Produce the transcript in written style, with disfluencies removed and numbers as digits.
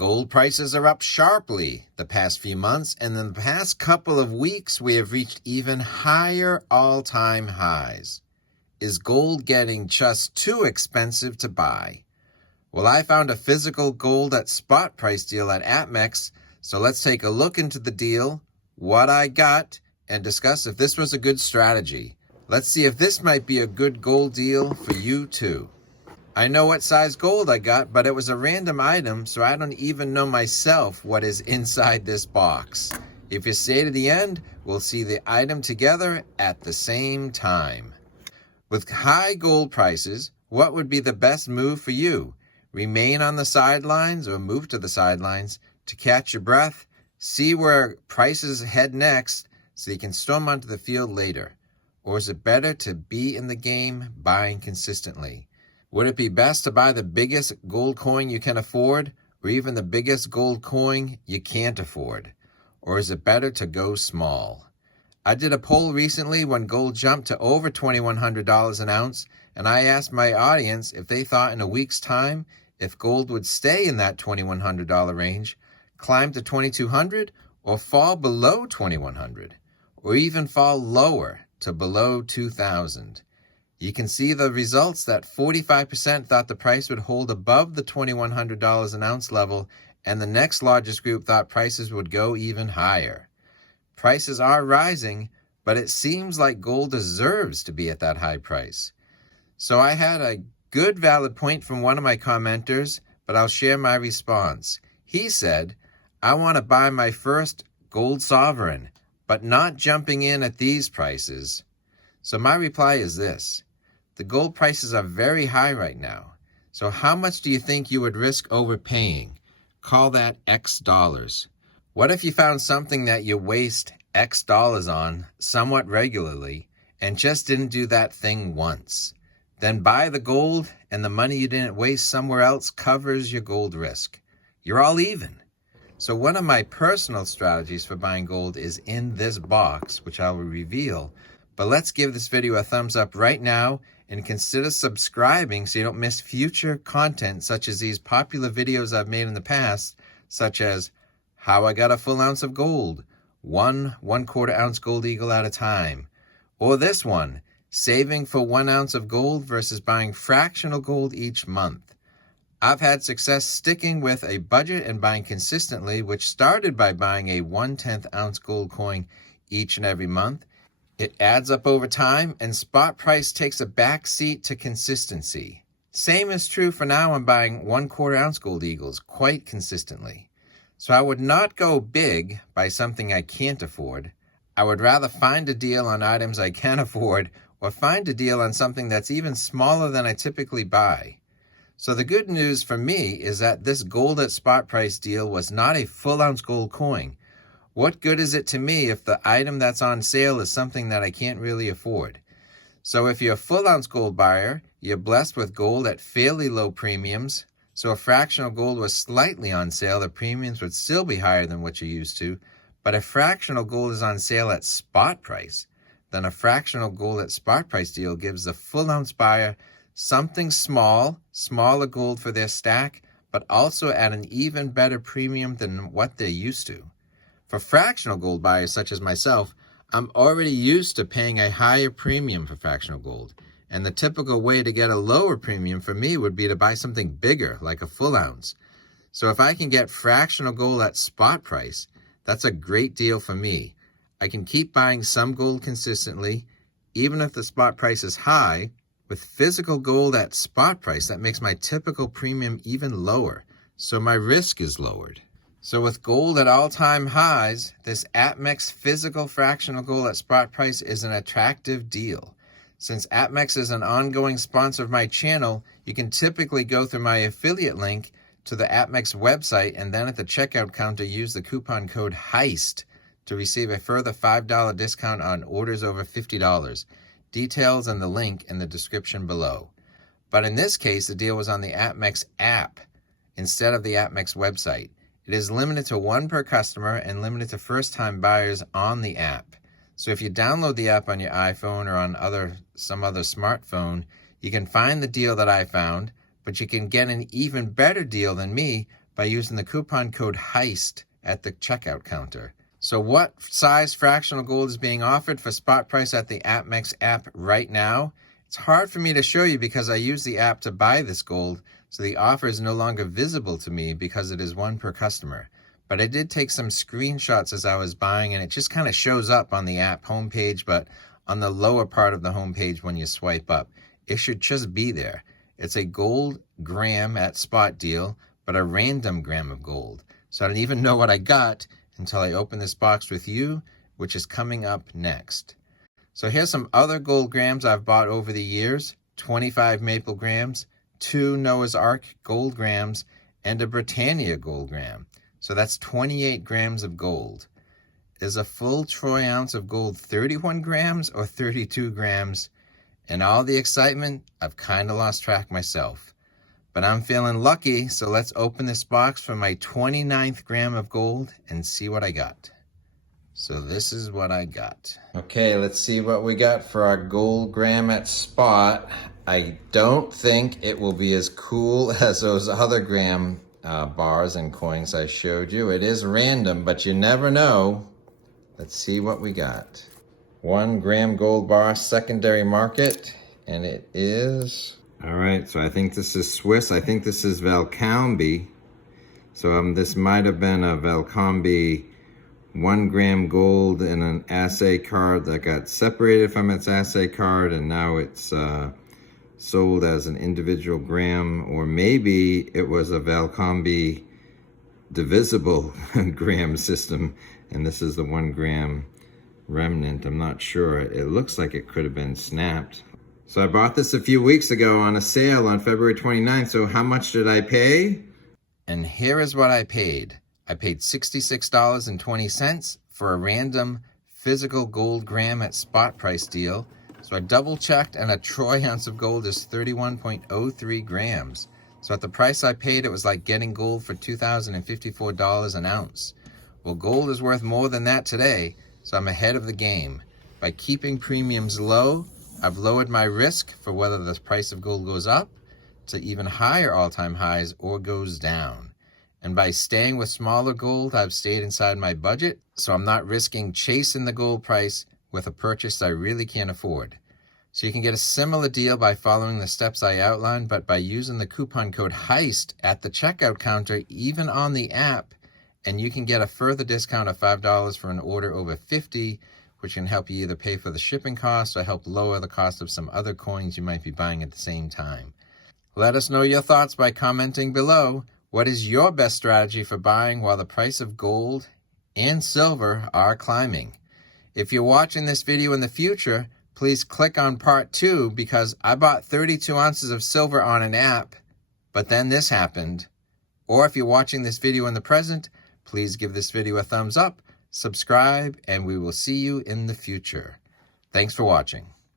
Gold prices are up sharply the past few months, and in the past couple of weeks, we have reached even higher all-time highs. Is gold getting just too expensive to buy? Well, I found a physical gold at spot price deal at APMEX, so let's take a look into the deal, what I got, and discuss if this was a good strategy. Let's see if this might be a good gold deal for you too. I know what size gold I got, but it was a random item, so I don't even know myself what is inside this box. If you stay to the end, we'll see the item together at the same time. With high gold prices, what would be the best move for you? Remain on the sidelines or move to the sidelines to catch your breath, see where prices head next so you can storm onto the field later? Or is it better to be in the game buying consistently? Would it be best to buy the biggest gold coin you can afford, or even the biggest gold coin you can't afford? Or is it better to go small? I did a poll recently when gold jumped to over $2,100 an ounce, and I asked my audience if they thought in a week's time if gold would stay in that $2,100 range, climb to $2,200, or fall below $2,100, or even fall lower to below $2,000. You can see the results that 45% thought the price would hold above the $2,100 an ounce level, and the next largest group thought prices would go even higher. Prices are rising, but it seems like gold deserves to be at that high price. So I had a good valid point from one of my commenters, but I'll share my response. He said, I want to buy my first gold sovereign, but not jumping in at these prices. So my reply is this. The gold prices are very high right now. So how much do you think you would risk overpaying? Call that X dollars. What if you found something that you waste X dollars on somewhat regularly and just didn't do that thing once? Then buy the gold and the money you didn't waste somewhere else covers your gold risk. You're all even. So one of my personal strategies for buying gold is in this box, which I will reveal. But let's give this video a thumbs up right now and consider subscribing so you don't miss future content such as these popular videos I've made in the past, such as how I got a full ounce of gold, 1/4 ounce gold eagle at a time, or this one, saving for 1 ounce of gold versus buying fractional gold each month. I've had success sticking with a budget and buying consistently, which started by buying a 1/10 ounce gold coin each and every month. It adds up over time, and spot price takes a back seat to consistency. Same is true for now. I'm buying 1/4 ounce gold eagles quite consistently. So I would not go big by something I can't afford. I would rather find a deal on items I can afford, or find a deal on something that's even smaller than I typically buy. So the good news for me is that this gold at spot price deal was not a full ounce gold coin. What good is it to me if the item that's on sale is something that I can't really afford? So if you're a full ounce gold buyer, you're blessed with gold at fairly low premiums. So if fractional gold was slightly on sale, the premiums would still be higher than what you're used to. But if fractional gold is on sale at spot price, then a fractional gold at spot price deal gives the full ounce buyer something smaller gold for their stack, but also at an even better premium than what they're used to. For fractional gold buyers such as myself, I'm already used to paying a higher premium for fractional gold, and the typical way to get a lower premium for me would be to buy something bigger, like a full ounce. So if I can get fractional gold at spot price, that's a great deal for me. I can keep buying some gold consistently, even if the spot price is high. With physical gold at spot price, that makes my typical premium even lower, so my risk is lowered. So with gold at all-time highs, this APMEX physical fractional gold at spot price is an attractive deal. Since APMEX is an ongoing sponsor of my channel, you can typically go through my affiliate link to the APMEX website and then at the checkout counter use the coupon code Heist to receive a further $5 discount on orders over $50. Details and the link in the description below. But in this case, the deal was on the APMEX app instead of the APMEX website. It is limited to one per customer and limited to first-time buyers on the app. So if you download the app on your iPhone or on some other smartphone, you can find the deal that I found, but you can get an even better deal than me by using the coupon code Heist at the checkout counter. So what size fractional gold is being offered for spot price at the APMEX app right now? It's hard for me to show you because I use the app to buy this gold, so the offer is no longer visible to me because it is one per customer. But I did take some screenshots as I was buying, and it just kind of shows up on the app homepage, but on the lower part of the homepage when you swipe up. It should just be there. It's a gold gram at spot deal, but a random gram of gold. So I didn't even know what I got until I open this box with you, which is coming up next. So here's some other gold grams I've bought over the years: 25 maple grams, 2 Noah's Ark gold grams, and a Britannia gold gram. So that's 28 grams of gold. Is a full troy ounce of gold 31 grams or 32 grams? In all the excitement, I've kind of lost track myself. But I'm feeling lucky, so let's open this box for my 29th gram of gold and see what I got. So this is what I got. Okay, let's see what we got for our gold gram at spot. I don't think it will be as cool as those other gram bars and coins I showed you. It is random, but you never know. Let's see what we got. 1 gram gold bar, secondary market, and it is... All right, so I think this is Swiss. I think this is Valcambi. So this might have been a Valcambi 1 gram gold in an assay card that got separated from its assay card, and now it's sold as an individual gram. Or maybe it was a Valcambi divisible gram system, and this is the 1 gram remnant. I'm not sure. It looks like it could have been snapped. So I bought this a few weeks ago on a sale on February 29th. So how much did I pay? And here is what I paid. I paid $66.20 for a random physical gold gram at spot price deal. So I double checked, and a troy ounce of gold is 31.03 grams. So at the price I paid, it was like getting gold for $2,054 an ounce. Well, gold is worth more than that today, so I'm ahead of the game. By keeping premiums low, I've lowered my risk for whether the price of gold goes up to even higher all-time highs or goes down. And by staying with smaller gold, I've stayed inside my budget, so I'm not risking chasing the gold price with a purchase I really can't afford. So you can get a similar deal by following the steps I outlined, but by using the coupon code Heist at the checkout counter, even on the app, and you can get a further discount of $5 for an order over $50, which can help you either pay for the shipping costs or help lower the cost of some other coins you might be buying at the same time. Let us know your thoughts by commenting below. What is your best strategy for buying while the price of gold and silver are climbing? If you're watching this video in the future, please click on part 2, because I bought 32 ounces of silver on an app, but then this happened. Or if you're watching this video in the present, please give this video a thumbs up, subscribe, and we will see you in the future. Thanks for watching.